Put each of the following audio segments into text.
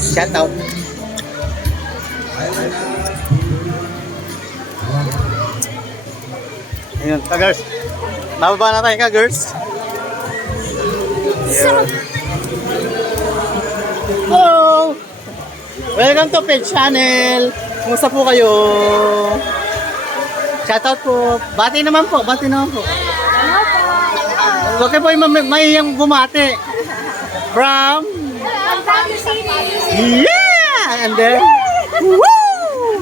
Shout out. Ayun, ka-girls. Bababa na tayo ka-girls. Ayun. Hello! Welcome to Page Channel. Kumusta po kayo? Shoutout po. Bati naman po. Huwag kayo po may bumati. From? Yeah! And then, woo!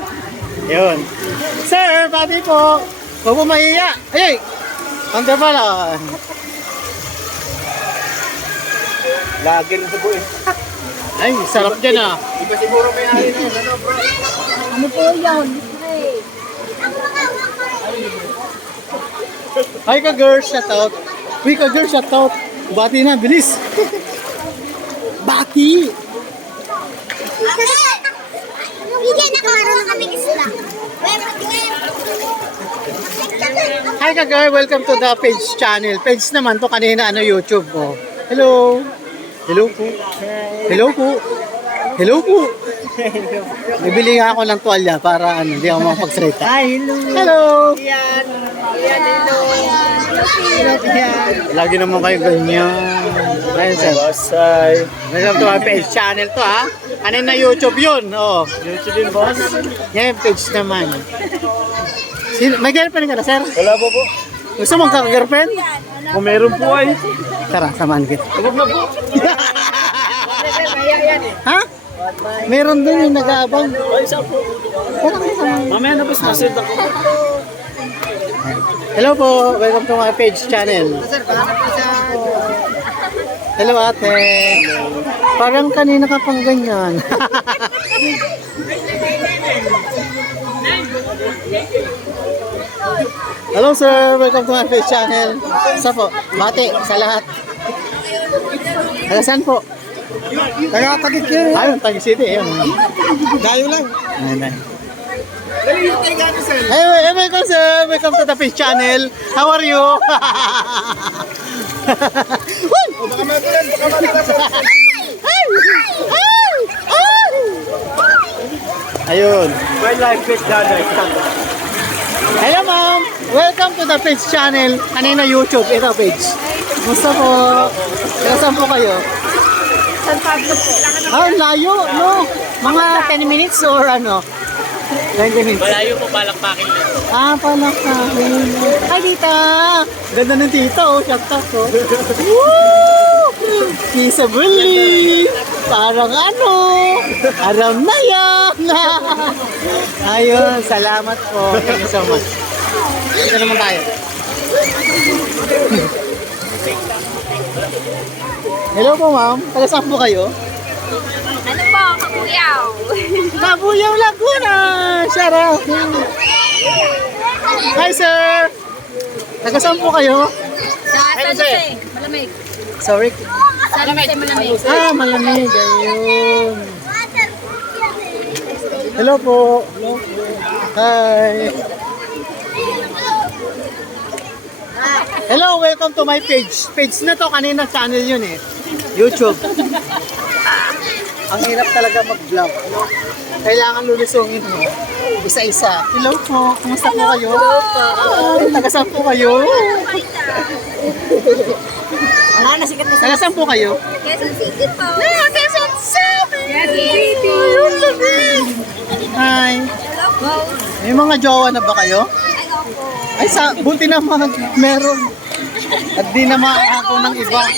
Yun. Sir, bati po. Huwag po mahiya. Ay! Under pala. Lagi rin sa buhay. Ay, sarap dyan ah. Iba siguro may hari na yun. Ano bro? Ano po yun? Hi ka girls, shout out. Uy ka girls, shout out. Bati na, bilis. Bati! Hindi na karoon kami isla. Hi ka girl, welcome to the Page Channel. Page naman to kanina YouTube. Oh. Hello. Hello po. Hello po. Hello po. Bibili nga ako ng tuwalya para hindi ako makapagsalita. Hi, hello. Hello. Yan. Yan, hello. Yan. Lagi naman kayo ganyan. Ayun sir. Basay. Welcome to my Page Channel to ha. Kanina YouTube yun. Oh. YouTube din, boss. Ngayon page naman. May girlfriend ka na sir? Wala po po. Gusto mong ka-girlfriend? Kung meron po ay. Tara, samahan kita. Huwag na po. Ha? Meron doon yung nag-aabang. Ay, isa po. Tara, samahan. Mamaya na po sinasend ako. Hello po, welcome to my Page Channel. Hello ate. Parang kanina ka pang ganyan. Hello sir, welcome to my Page Channel. Sa po, bati sa lahat. Taga saan po? Taga Tagig yun. Ayun, Taguig City. Ayun. Dayo lang. Ayun. Hey, welcome sir. Welcome to the Page Channel. How are you? Uy! Baka matulan, baka matulan. Ayun. My life is done. Hello ma'am. Welcome to the Page Channel. Kanina YouTube. Ito page. Gusto po. Saan po kayo? San Pablo po. Ah, layo, no? Mga 10 minutes or ano? 20 minutes. Malayo po, palakpakin lang. Ah, palakpakin. Ay, tita! Ganda ng tita, oh. Shout out, oh. Woo! Kisa Bully! Parang ano? Aram na yan! Ayun, salamat po. Thank you so much. Ito naman tayo. Hello po, ma'am. Taga saan po kayo? Ano po, Kabuyaw? Kabuyaw, Laguna! Shout out! Hi, sir! Taga saan po kayo? Sa San Jose, malamig. Sorry. San Jose, malamig. Ah, malamig. Ayun. Hello po. Hi. Hello, welcome to my page. Page na to, kanina channel yun eh. YouTube. Ang hirap talaga mag-vlog. No? Kailangan lulusungin mo. Isa-isa. Hello po. Kumusta po kayo? Hello po. Taga saan po kayo? Wala na, sikat na Taga saan po kayo? Quezon City po. Quezon City! Quezon City. Hi. Hello po. May mga jowa na ba kayo? Ay, opo. Ay, buti naman meron. At di na ako ng iba.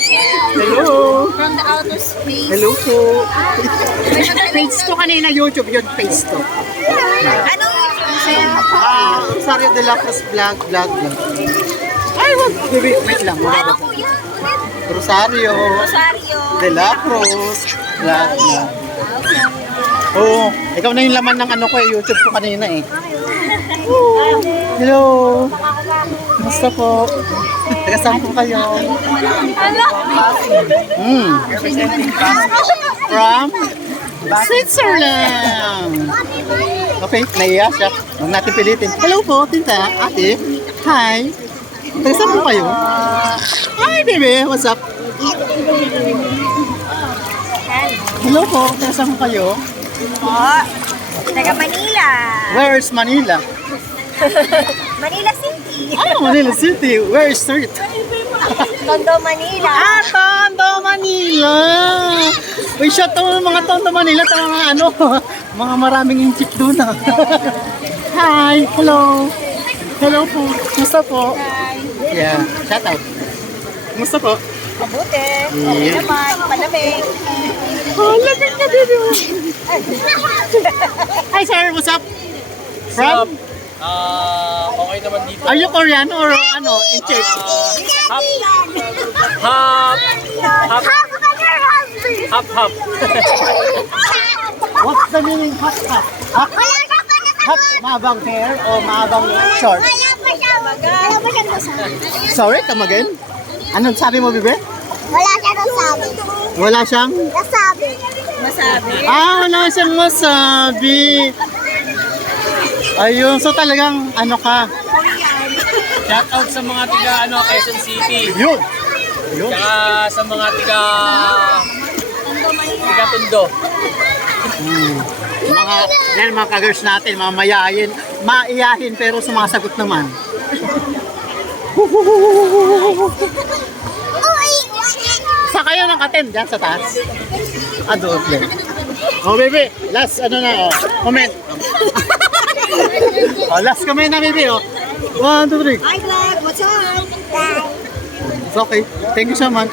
Hello. From the outer space. Hello po. Page to kanina YouTube yun, page to. Anong Rosario de la Cruz vlog. Ay, wait lang. Ano po yun? Rosario Rosario. de la Cruz vlog. Oo, ikaw na yung laman ng ano ko YouTube ko kanina eh. Hello. Kumusta po? Taga saan po kayo? From Switzerland. Okay, naiya siya. Huwag natin pilitin. Hello po, tinta, ate. Hi. Taga saan po kayo? Hi, baby. What's up? Hello po, kasama kayo? Po. Taga Manila. Where is Manila? Manila City. Ah, Manila City. Where is street? Tondo, Manila. Ah, Tondo, Manila. Uy, shout out mga Tondo, Manila. Ito mga ano, mga maraming inchik doon ah. Hi, hello. Hello po. Kumusta po? Yeah, shout out. Kumusta po? Mabuti. Okay naman. Malamig. Oh, lamig na din yun. Hi sir, what's up? From? Okay naman dito. Are you Korean or ano? Inchik? Hop. What's the meaning hot hot? Hot? Hot? Mahabang hair o mahabang short? Wala pa siyang nasabi. Sorry, come again? Anong sabi mo, Bibe? Wala siyang nasabi. Wala siyang? Nasabi. Masabi? Wala siyang masabi. Ayun, so talagang ano ka? Shout out sa mga tiga Quezon City. Yun. Yun. Tsaka sa mga tiga Tondo. Mga, yan mga ka-girls natin, mga mayayin, maiyahin pero sumasagot naman. Sa kayo nakaten dyan sa taas? Doon. Oh, baby, last ano na, comment. Last comment na, baby, 1, 2, 3. Hi, Greg. What's up? It's okay. Thank you so much.